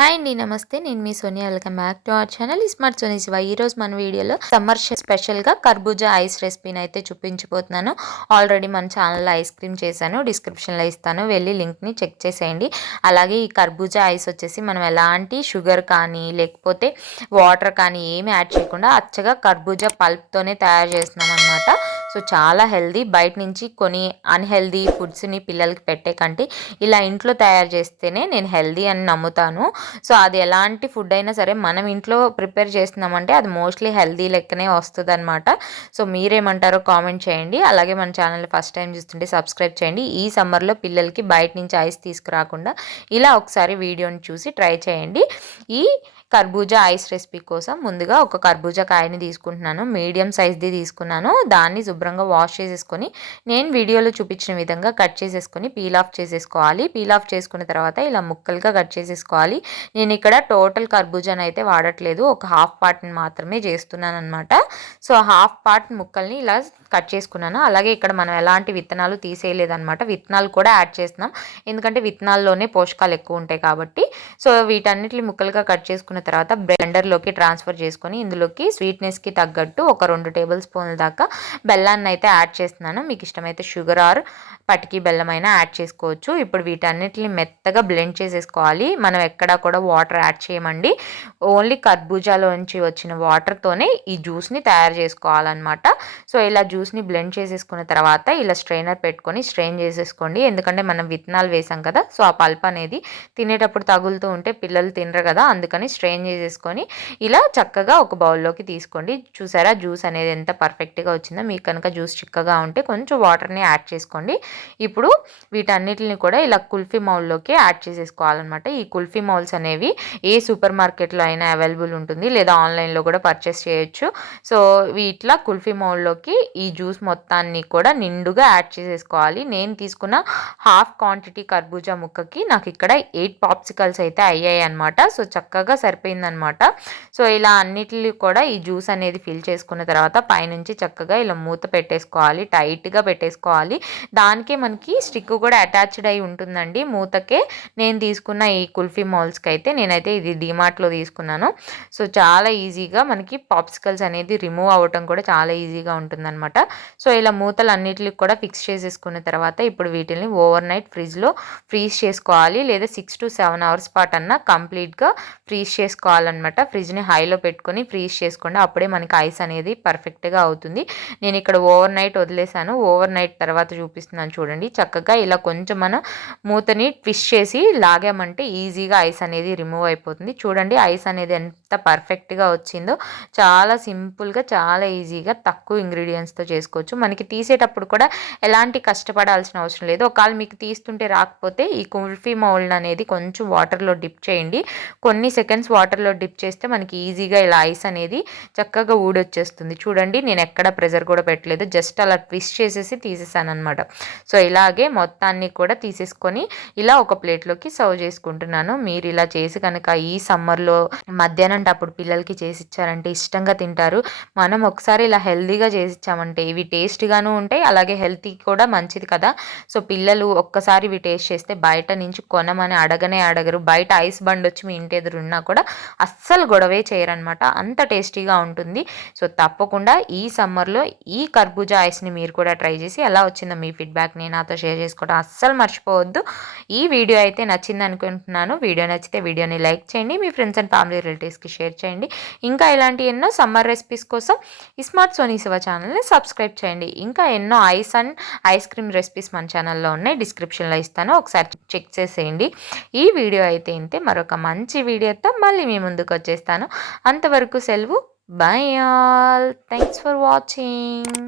Hi అండి, నమస్తే. నేను మీ Sonia. Welcome back to our channel smart Soni Shiva. ఈరోజు మన వీడియోలో సమ్మర్ స్పెషల్గా కర్బూజా ఐస్ రెసిపీని అయితే చూపించబోతున్నాను. ఆల్రెడీ మన ఛానల్లో ఐస్ క్రీమ్ చేశాను, డిస్క్రిప్షన్లో ఇస్తాను, వెళ్ళి లింక్ని చెక్ చేసేయండి. అలాగే ఈ కర్బూజా ఐస్ వచ్చేసి మనం ఎలాంటి షుగర్ కానీ లేకపోతే వాటర్ కానీ ఏమి యాడ్ చేయకుండా అచ్చగా కర్బూజా పల్ప్తోనే తయారు చేస్తున్నాం అనమాట. సో చాలా హెల్దీ. బయట నుంచి కొని అన్హెల్దీ ఫుడ్స్ని పిల్లలకి పెట్టే కంటే ఇలా ఇంట్లో తయారు చేస్తేనే నేను హెల్దీ అని నమ్ముతాను. సో అది ఎలాంటి ఫుడ్ అయినా సరే మనం ఇంట్లో ప్రిపేర్ చేస్తున్నామంటే అది మోస్ట్లీ హెల్దీ లెక్కనే వస్తుంది అనమాట. సో మీరేమంటారో కామెంట్ చేయండి. అలాగే మన ఛానల్ ఫస్ట్ టైం చూస్తుంటే సబ్స్క్రైబ్ చేయండి. ఈ సమ్మర్లో పిల్లలకి బయట నుంచి ఐస్ తీసుకురాకుండా ఇలా ఒకసారి వీడియోని చూసి ట్రై చేయండి. ఈ కర్బూజా ఐస్ రెసిపీ కోసం ముందుగా ఒక కర్బూజా కాయని తీసుకుంటున్నాను. మీడియం సైజ్ది తీసుకున్నాను. దాన్ని శుభ్రంగా వాష్ చేసేసుకొని నేను వీడియోలో చూపించిన విధంగా కట్ చేసేసుకొని పీల్ ఆఫ్ చేసేసుకోవాలి. పీల్ ఆఫ్ చేసుకున్న తర్వాత ఇలా ముక్కలుగా కట్ చేసేసుకోవాలి. నేను ఇక్కడ టోటల్ కర్బూజాని అయితే వాడట్లేదు, ఒక హాఫ్ పార్ట్ని మాత్రమే చేస్తున్నాను అనమాట. సో హాఫ్ పార్ట్ ముక్కల్ని ఇలా కట్ చేసుకున్నాను. అలాగే ఇక్కడ మనం ఎలాంటి విత్తనాలు తీసేయలేదన్నమాట. విత్తనాలు కూడా యాడ్ చేస్తున్నాం, ఎందుకంటే విత్తనాల్లోనే పోషకాలు ఎక్కువ ఉంటాయి కాబట్టి. సో వీటన్నిటిని ముక్కలుగా కట్ చేసుకున్న తర్వాత బ్లెండర్లోకి ట్రాన్స్ఫర్ చేసుకొని ఇందులోకి స్వీట్నెస్కి తగ్గట్టు ఒక 2 టేబుల్ స్పూన్ల దాకా బెల్లాన్ని అయితే యాడ్ చేస్తున్నాను. మీకు ఇష్టమైతే షుగర్ ఆర్ పటికి బెల్లం అయినా యాడ్ చేసుకోవచ్చు. ఇప్పుడు వీటన్నిటిని మెత్తగా బ్లెండ్ చేసేసుకోవాలి. మనం ఎక్కడా కూడా వాటర్ యాడ్ చేయమండి, ఓన్లీ కర్బూజాలోంచి వచ్చిన వాటర్తోనే ఈ జ్యూస్ని తయారు చేసుకోవాలన్నమాట. సో ఇలా జ్యూస్ని బ్లెండ్ చేసేసుకున్న తర్వాత ఇలా స్ట్రైనర్ పెట్టుకొని స్ట్రెయిన్ చేసేసుకోండి. ఎందుకంటే మనం విత్తనాలు వేసాం కదా, సో ఆ పల్ప్ అనేది తినేటప్పుడు తగులుతూ ఉంటే పిల్లలు తినరు కదా, అందుకని స్ట్రెయిన్ చేసేసుకొని ఇలా చక్కగా ఒక బౌల్లోకి తీసుకోండి. చూసారా జ్యూస్ అనేది ఎంత పర్ఫెక్ట్గా వచ్చిందో. మీకు కనుక జ్యూస్ చిక్కగా ఉంటే కొంచెం వాటర్ని యాడ్ చేసుకోండి. ఇప్పుడు వీటన్నిటిని కూడా ఇలా కుల్ఫీ మౌల్లోకి యాడ్ చేసేసుకోవాలన్నమాట. ఈ కుల్ఫీ మౌల్స్ అనేవి ఏ సూపర్ మార్కెట్లో అయినా అవైలబుల్ ఉంటుంది, లేదా ఆన్లైన్లో కూడా పర్చేస్ చేయొచ్చు. సో ఇట్లా కుల్ఫీ మౌల్లోకి ఈ జ్యూస్ మొత్తాన్ని కూడా నిండుగా యాడ్ చేసేసుకోవాలి. నేను తీసుకున్న హాఫ్ క్వాంటిటీ కర్బూజా ముక్కకి నాకు ఇక్కడ 8 పాప్సికల్స్ అయితే అయ్యాయి అనమాట. సో చక్కగా సరిపోయిందనమాట. సో ఇలా అన్నిటిని కూడా ఈ జ్యూస్ అనేది ఫిల్ చేసుకున్న తర్వాత పైనుంచి చక్కగా ఇలా మూత పెట్టేసుకోవాలి, టైట్గా పెట్టేసుకోవాలి. దానికే మనకి స్టిక్ కూడా అటాచ్డ్ అయి ఉంటుందండి మూతకే. నేను తీసుకున్న ఈ కుల్ఫీ మౌల్స్కి అయితే నేనైతే ఇది డిమార్ట్లో తీసుకున్నాను. సో చాలా ఈజీగా మనకి పాప్సికల్స్ అనేది రిమూవ్ అవ్వటం కూడా చాలా ఈజీగా ఉంటుందన్నమాట. సో ఇలా మూతలు అన్నిటికి కూడా ఫిక్స్ చేసేసుకున్న తర్వాత ఇప్పుడు వీటిని ఓవర్ నైట్ ఫ్రిడ్జ్లో ఫ్రీజ్ చేసుకోవాలి, లేదా 6 to 7 hours పాటు అన్న కంప్లీట్గా ఫ్రీజ్ చేసుకోవాలన్నమాట. ఫ్రిడ్జ్ని హైలో పెట్టుకొని ఫ్రీజ్ చేసుకోండి, అప్పుడే మనకి ఐస్ అనేది పర్ఫెక్ట్గా అవుతుంది. నేను ఇక్కడ ఓవర్ నైట్ వదిలేసాను. ఓవర్ నైట్ తర్వాత చూపిస్తున్నాను చూడండి. చక్కగా ఇలా కొంచెం మనం మూతని ట్విస్ట్ చేసి లాగామంటే ఈజీగా ఐస్ అనేది రిమూవ్ అయిపోతుంది. చూడండి ఐస్ అనేది ఎంత పర్ఫెక్ట్గా వచ్చిందో. చాలా సింపుల్గా, చాలా ఈజీగా, తక్కువ ఇంగ్రీడియంట్స్తో చేసుకోవచ్చు. మనకి తీసేటప్పుడు కూడా ఎలాంటి కష్టపడాల్సిన అవసరం లేదు. ఒకవేళ మీకు తీస్తుంటే రాకపోతే ఈ కుల్ఫీ మౌల్డ్ అనేది కొంచెం వాటర్లో డిప్ చేయండి. కొన్ని సెకండ్స్ వాటర్లో డిప్ చేస్తే మనకి ఈజీగా ఇలా ఐస్ అనేది చక్కగా ఊడొచ్చేస్తుంది. చూడండి నేను ఎక్కడ ప్రెజర్ కూడా పెట్టలేదు, జస్ట్ అలా ట్విస్ట్ చేసేసి తీసేసాను అనమాట. సో ఇలాగే మొత్తాన్ని కూడా తీసేసుకొని ఇలా ఒక ప్లేట్లోకి సర్వ్ చేసుకుంటున్నాను. మీరు ఇలా చేసి కనుక ఈ సమ్మర్లో మధ్యాహ్నం అప్పుడు పిల్లలకి చేసి ఇచ్చారంటే ఇష్టంగా తింటారు. మనం ఒకసారి ఇలా హెల్తీగా చేసి ఇచ్చామంటే ఇవి టేస్ట్గాను ఉంటాయి, అలాగే హెల్తీ కూడా మంచిది కదా. సో పిల్లలు ఒక్కసారి ఇవి టేస్ట్ చేస్తే బయట నుంచి కొనమని అడగనే అడగరు. బయట ఐస్ బండ్ వచ్చి మీ ఇంటి ఎదురున్నా కూడా అస్సలు గొడవే చేయరనమాట, అంత టేస్టీగా ఉంటుంది. సో తప్పకుండా ఈ సమ్మర్లో ఈ కర్బూజా ఐస్ని మీరు కూడా ట్రై చేసి ఎలా వచ్చిందో మీ ఫీడ్బ్యాక్ని నాతో షేర్ చేసుకోవడం అస్సలు మర్చిపోవద్దు. ఈ వీడియో అయితే నచ్చింది అనుకుంటున్నాను. వీడియో నచ్చితే వీడియోని లైక్ చేయండి, మీ ఫ్రెండ్స్ అండ్ ఫ్యామిలీ రిలేటివ్స్కి షేర్ చేయండి. ఇంకా ఇలాంటి ఎన్నో సమ్మర్ రెసిపీస్ కోసం స్మార్ట్ సోనీ శివ ఛానల్ని సబ్స్క్రైబ్ చేయండి. ఇంకా ఎన్నో ice and ice cream recipes మన ఛానల్లో ఉన్నాయి, డిస్క్రిప్షన్లో ఇస్తాను, ఒకసారి చెక్ చేసేయండి. ఈ వీడియో అయితే ఇంతే. మరొక మంచి వీడియోతో మళ్ళీ మీ ముందుకు వచ్చేస్తాను. అంతవరకు సెలవు. By all. Thanks for watching.